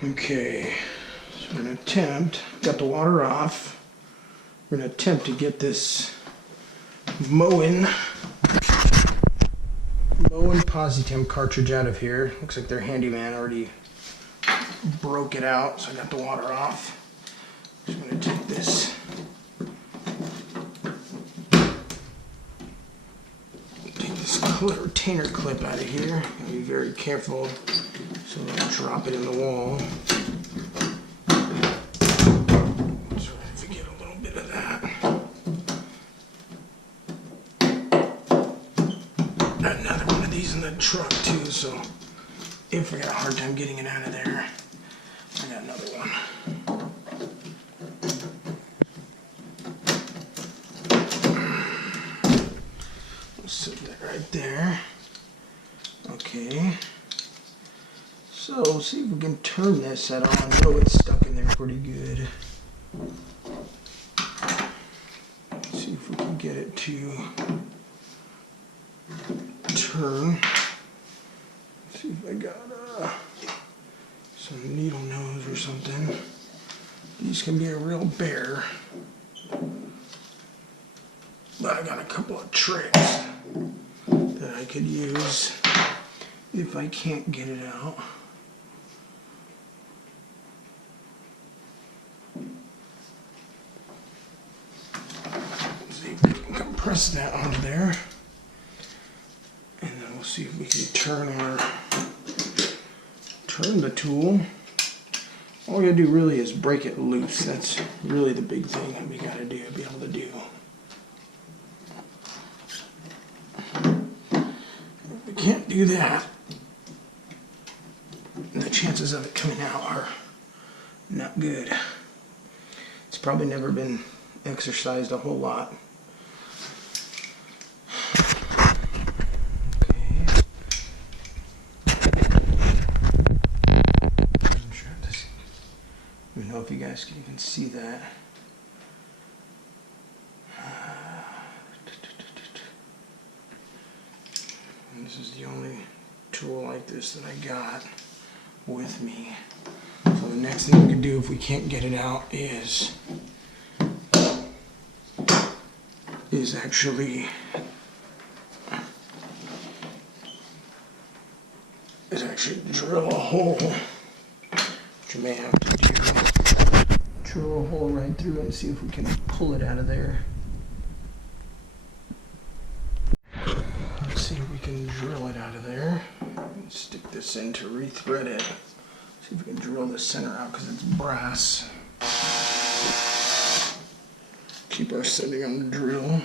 Okay, so we're going to attempt, got the water off, we're going to attempt to get this Moen Posi-Temp cartridge out of here. Looks like their handyman already broke it out, so I got the water off. Just going to take this retainer clip out of here. Be very careful so I don't drop it in the wall. So if we get a little bit of that. Got another one of these in the truck too, so if I got a hard time getting it out of there, I got another one. Set that right there. Okay. So, see if we can turn this at all. I know it's stuck in there pretty good. See if we can get it to turn. See if I got some needle nose or something. These can be a real bear. But I got a couple of tricks that I could use if I can't get it out. See if we can compress that onto there. And then we'll see if we can turn the tool. All we gotta do really is break it loose. That's really the big thing that we gotta do, be able to do. Can't do that, the chances of it coming out are not good. It's probably never been exercised a whole lot. Okay. I'm sure this, I don't know if you guys can even see that. This is the only tool like this that I got with me. So the next thing we can do if we can't get it out is actually drill a hole, which you may have to do. Drill a hole right through it and see if we can pull it out of there. See if we can drill it out of there. Stick this in to rethread it. See if we can drill the center out because it's brass. Keep our setting on the drill.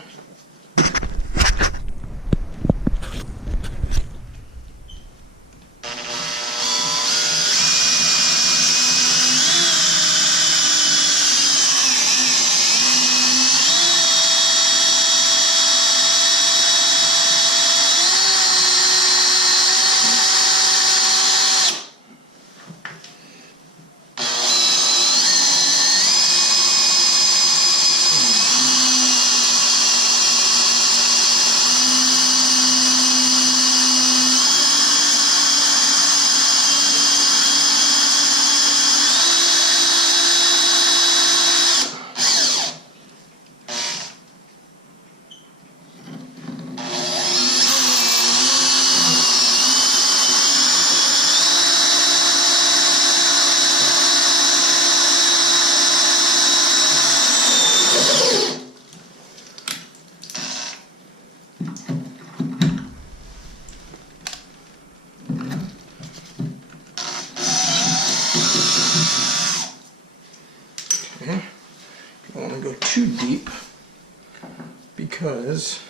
Too deep because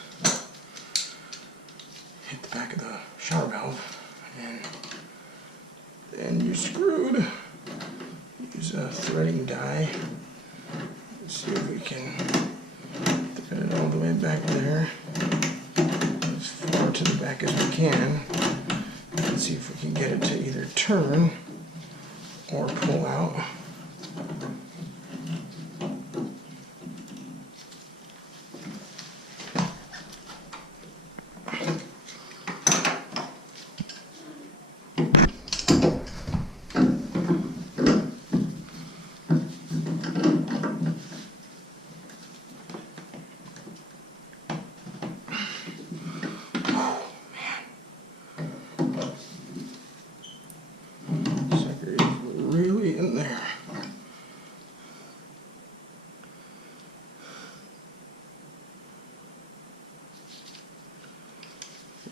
hit the back of the shower valve and then you're screwed. Use a threading die. Let's see if we can thread it all the way back there as far to the back as we can. Let's see if we can get it to either turn or pull out.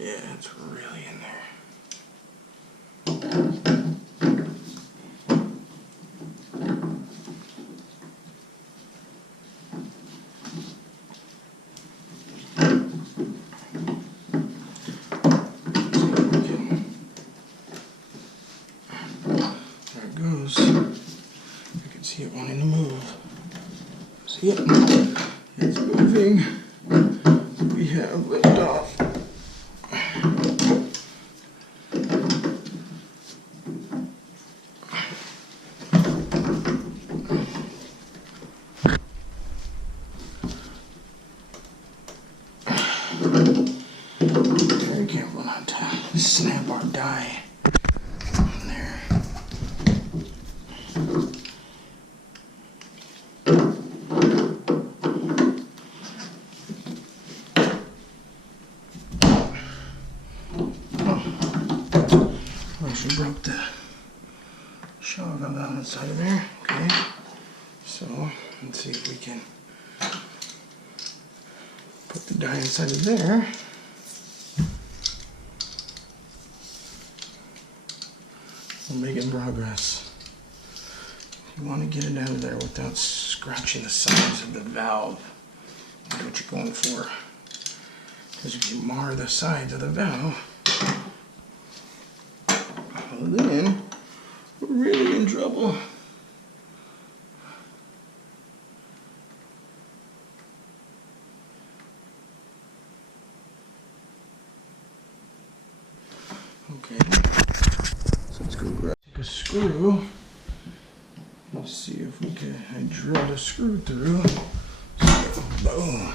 Yeah, it's really in there. There it goes. I can see it wanting to move. See it? It's moving. We have liftoff. Very careful not to snap our die on there. She broke the shower valve out inside of there. Okay, so let's see if we can put the die inside of there. We're making progress. You want to get it out of there without scratching the sides of the valve. That's what you're going for. Because if you mar the sides of the valve, then we're really in trouble. Okay, so let's go grab a screw. Let's see if we can. I drilled a screw through. So, boom,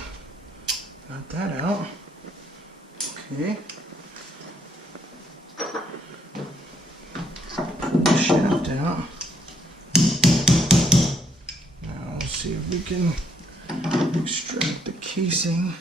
got that out. Okay. Shaft out. Now let's see if we can extract the casing.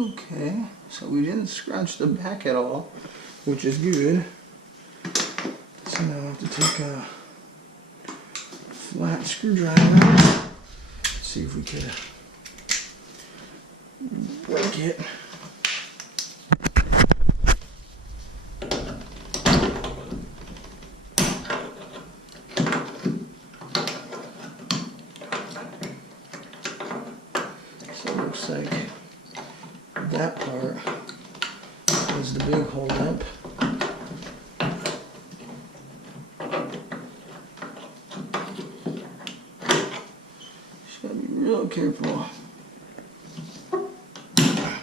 Okay, so we didn't scratch the back at all, which is good. So now I have to take a flat screwdriver. Let's see if we can break it. So it looks like that part is the big hold up. Just gotta be real careful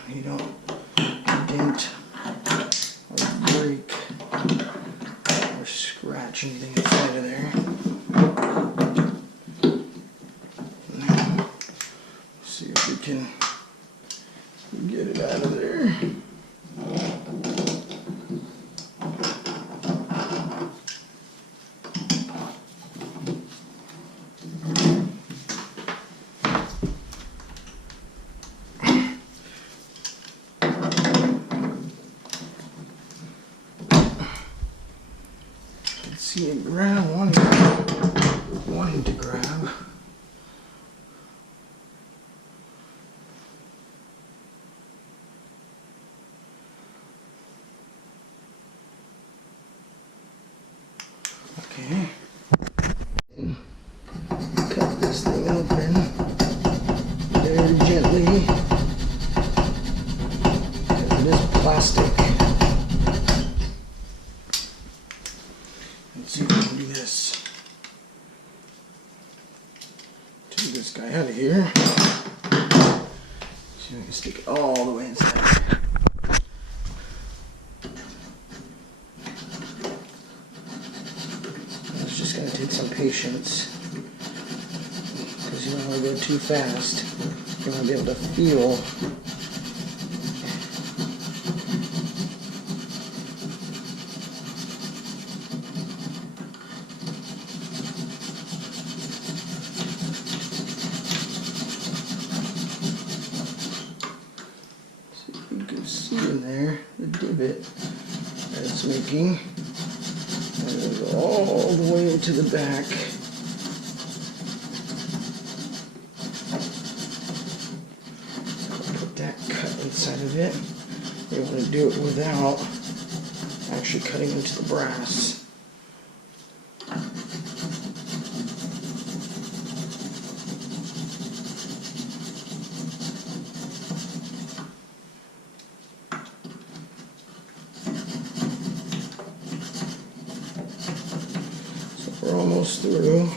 you don't dent or break or scratch anything inside of there. Now, see if we can get it out of there. Let's see it grab, wanting to grab. Okay, cut this thing open very gently because it is plastic. Let's see if we can do this. Take this guy out of here. So we can stick it all the way inside. It's going to take some patience because you don't want to go too fast. You want to be able to feel see in there the divot that it's making. And it'll go all the way into the back. I'll put that cut inside of it. You want to do it without actually cutting into the brass. We're almost through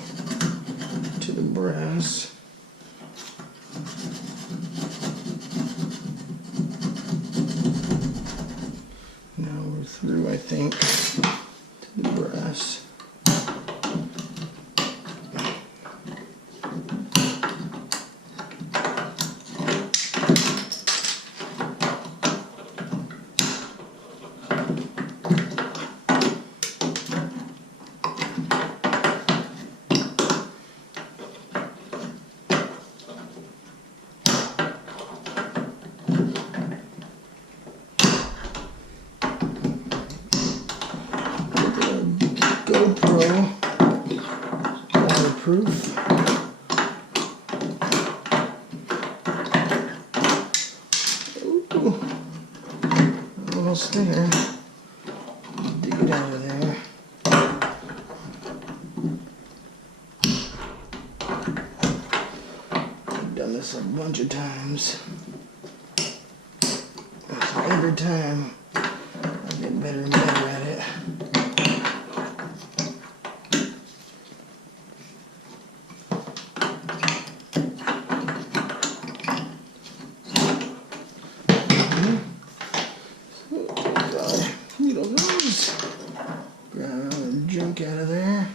to the brass. Now we're through, I think, to the brass. GoPro waterproof. Ooh, almost there. Dig it out of there. I've done this a bunch of times. So every time I get better and better at it. Grab all the junk out of there.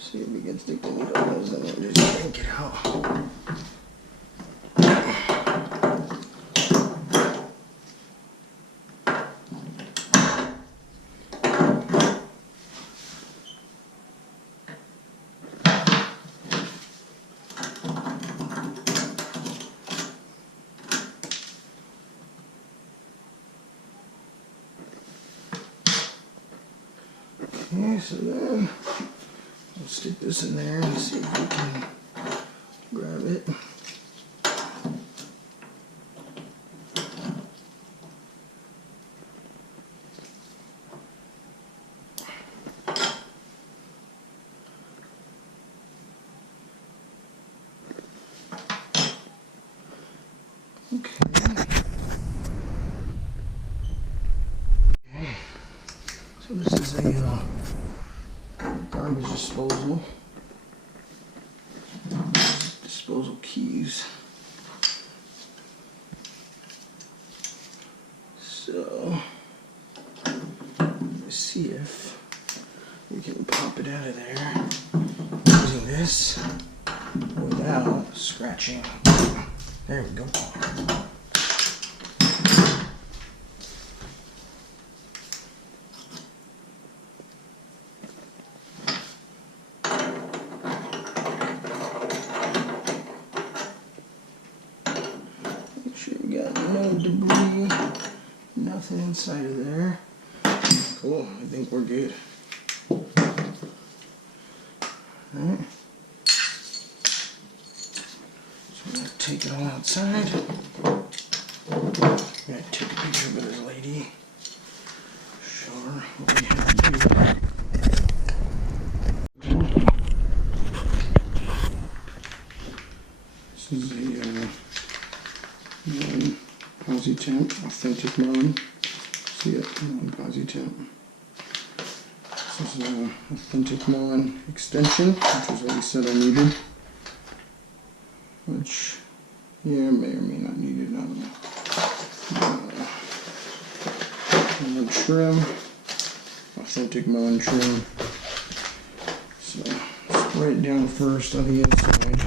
See if we can stick the needle holes in there and just yank it out. Okay, so then we'll stick this in there and see if we can grab it. So this is a garbage disposal. Disposal keys. So let's see if we can pop it out of there using this without scratching. There we go. No debris, nothing inside of there. Cool, I think we're good. Alright. So I'm going to take it all outside. I'm going to take a picture of this lady. Show her what we have to do. This is a Moen Posi-Temp, authentic Moen. See it, Moen Posi-Temp. This is an authentic Moen extension, which is what he said I needed. Which, yeah, may or may not need it, I don't know. And then trim, authentic Moen trim. So, spray it down first on the inside.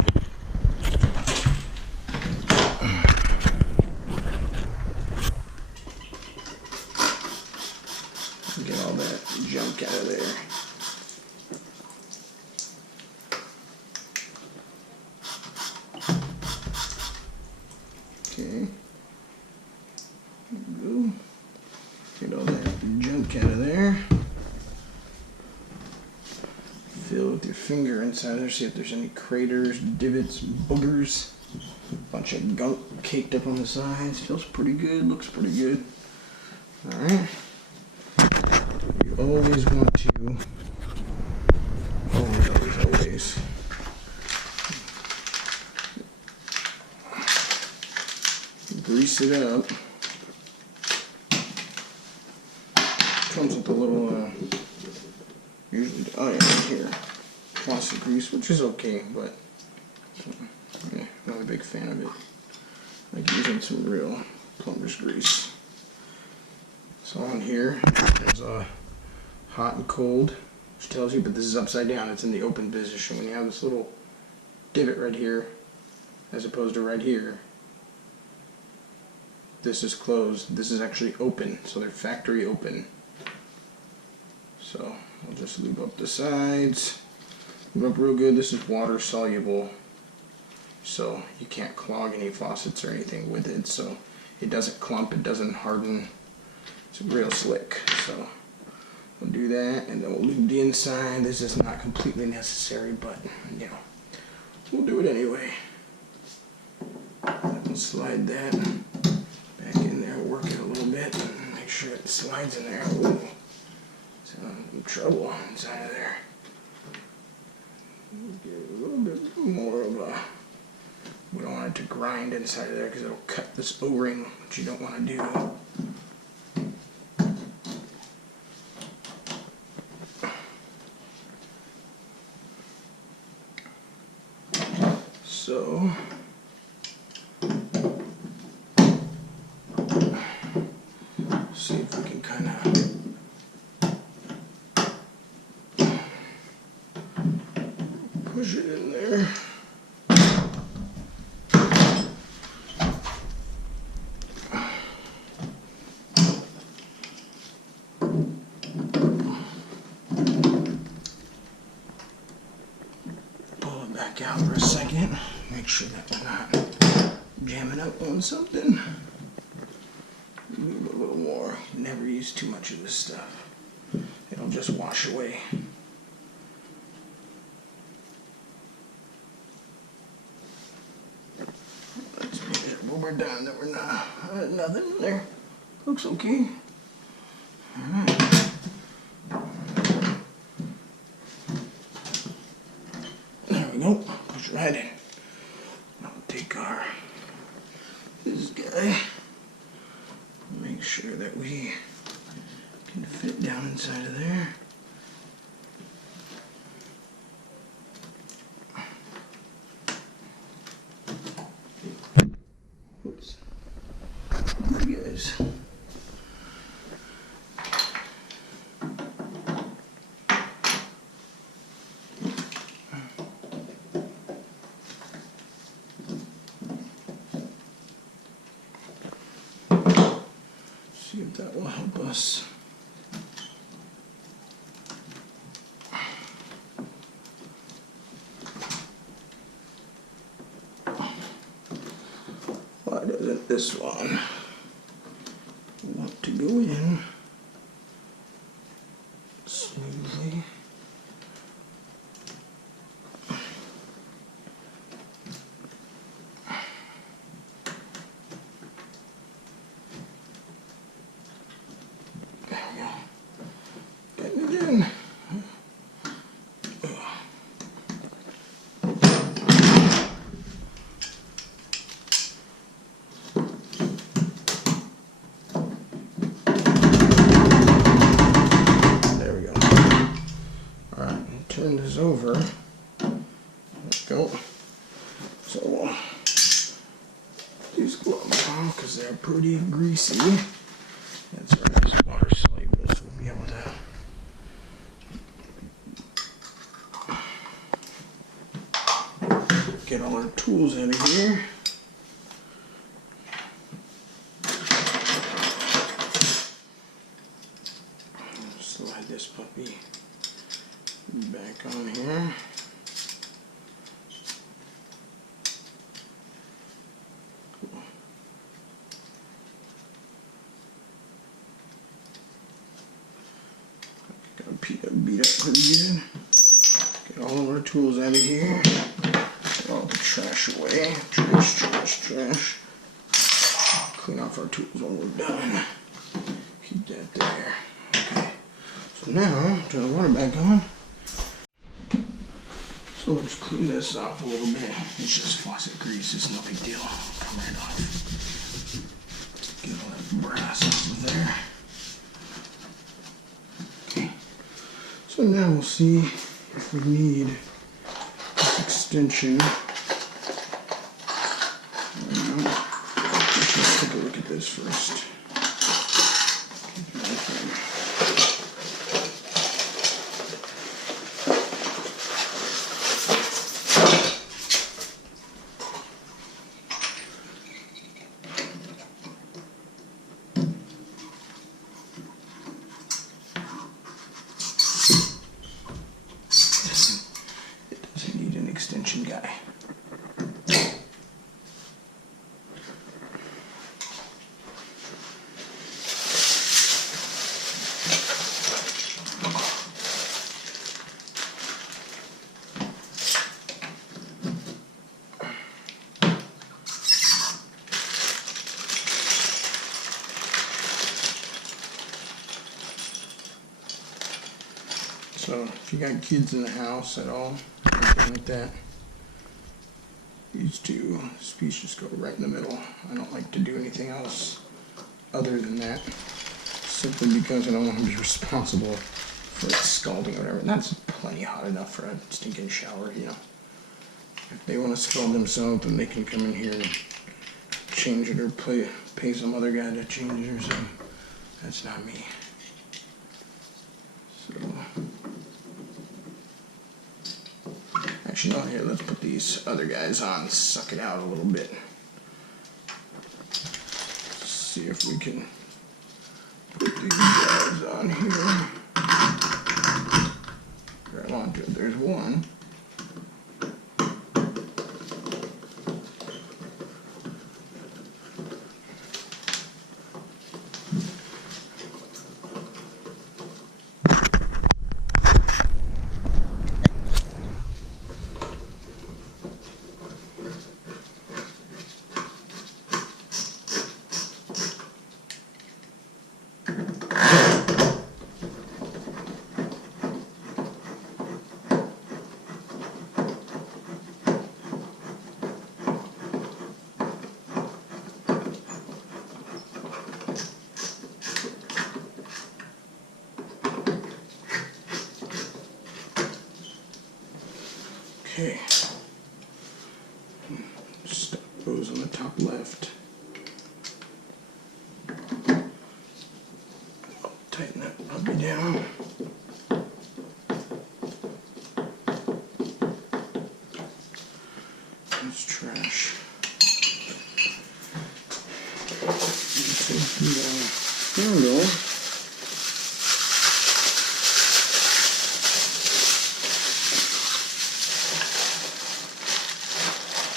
Okay. There we go. Get all that junk out of there. Feel with your finger inside there, see if there's any craters, divots, boogers. Bunch of gunk caked up on the sides. Feels pretty good, looks pretty good. Alright. You always want to, always. Grease it up. Comes with a little, usually, oh yeah, right here. Plastic grease, which is okay, but yeah, not a big fan of it. I like using some real plumber's grease. So on here, there's a hot and cold, which tells you, but this is upside down. It's in the open position. When you have this little divot right here, as opposed to right here, this is closed. This is actually open, so they're factory open. So I'll just lube up the sides. Lube up real good. This is water soluble, so you can't clog any faucets or anything with it. So it doesn't clump, it doesn't harden. It's real slick. So we'll do that, and then we'll lube the inside. This is not completely necessary, but you know, we'll do it anyway. We'll slide that back in there, work it a little bit, and make sure it slides in there. Ooh. Some trouble inside of there. Get a little bit more of a, we don't want it to grind inside of there because it'll cut this O-ring, which you don't want to do. So see if we can kind of push it in there. Pull it back out for a second. Make sure that we're not jamming up on something. Move a little more. Never use too much of this stuff. It'll just wash away. Let's make sure when we're done that we're not nothing in there. Looks okay. Alright. There we go. Push it right in. Now we'll take this guy. Make sure that we can fit down inside of there. Oops. You guys. See if that will help us. Why doesn't this one want to go in smoothly? There we go. Getting it in. Turn this over. There we go. So these gloves on because they're pretty greasy. That's right, it's water soluble, so we'll be able to get all our tools out of here. Slide this puppy back on here. Cool. beat up pretty good. Get all of our tools out of here. Get all the trash away. Trash. Clean off our tools when we're done. Keep that there. Okay. So now, turn the water back on. So let's clean this off a little bit. It's just faucet grease. It's no big deal. Come right off. Get all that brass off of there. Okay. So now we'll see if we need this extension. Let's take a look at this first. Extension guy. So if you got kids in the house at all, anything like that, these two species go right in the middle. I don't like to do anything else other than that, simply because I don't want to be responsible for it scalding or whatever. And that's plenty hot enough for a stinking shower, you know. If they want to scald themselves, then they can come in here and change it or pay some other guy to change it or something. That's not me. So, actually, no, here, let's put these other guys on, suck it out a little bit. See if we can put these guys on here. Grab onto it. There's one. Okay, stuff goes on the top left. I'll tighten that puppy down. That's trash. Take the handle.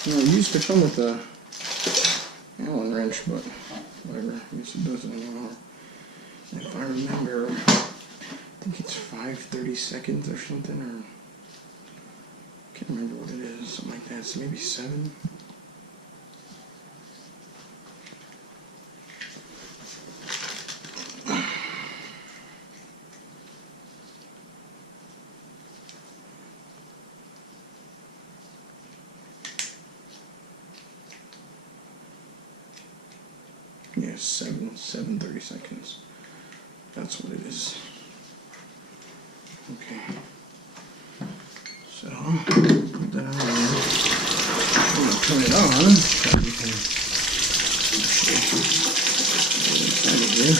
Now, it used to come with a Allen wrench, but whatever, I guess it doesn't anymore. And if I remember, I think it's 5/32 or something, or I can't remember what it is, something like that, so maybe 7. Yeah, 7/32. That's what it is. Okay. So, put that on there. I'm going to turn it on so we can see what inside of here.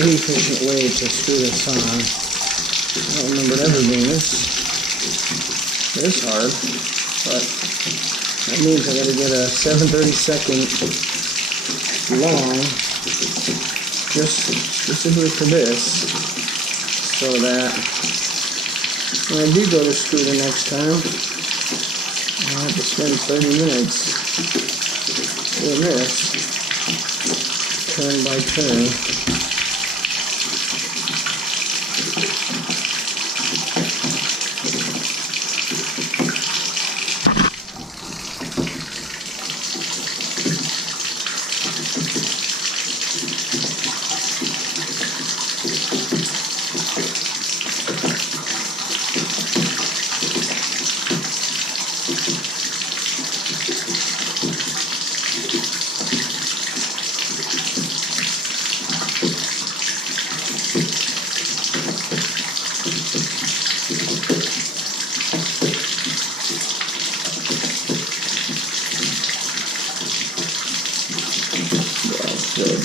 inefficient way to screw this on. I don't remember it ever being this hard, but that means I gotta get a 7/32 long, just specifically for this, so that when I do go to screw the next time, I don't have to spend 30 minutes doing this, turn by turn.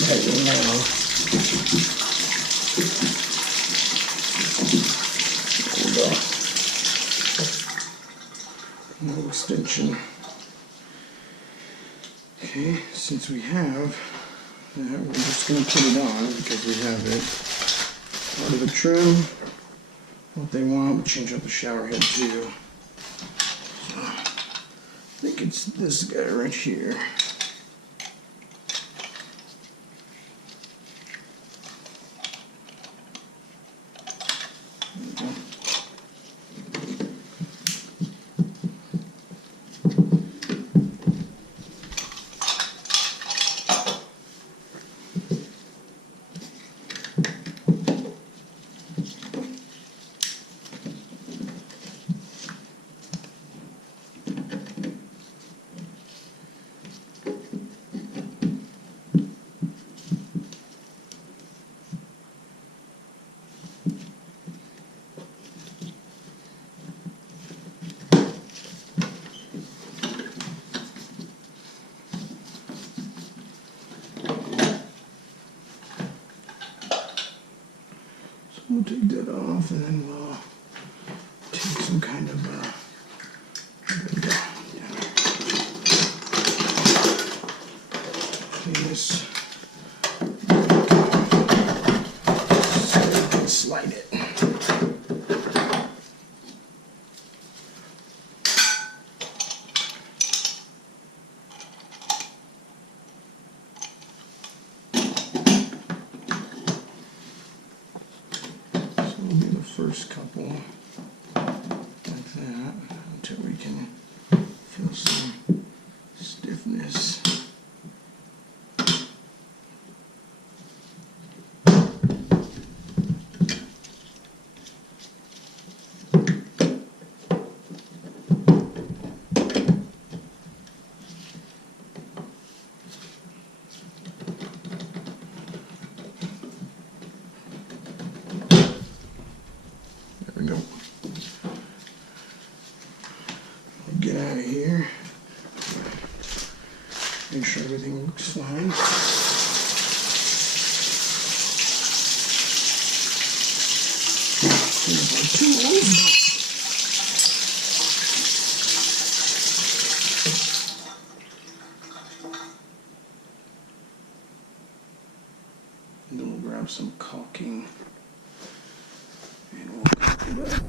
Heavy now. There we go. No extension. Okay, since we have that, we're just going to put it on because we have it. Part of the trim, what they want, we change out the shower head too. So, I think it's this guy right here. We'll take that off and then we'll take some kind of clean this so we can slide it. First couple like that until we can feel some stiffness. Get out of here. Make sure everything looks fine. Clean up our tools. And then we'll grab some caulking and we'll caulk it up.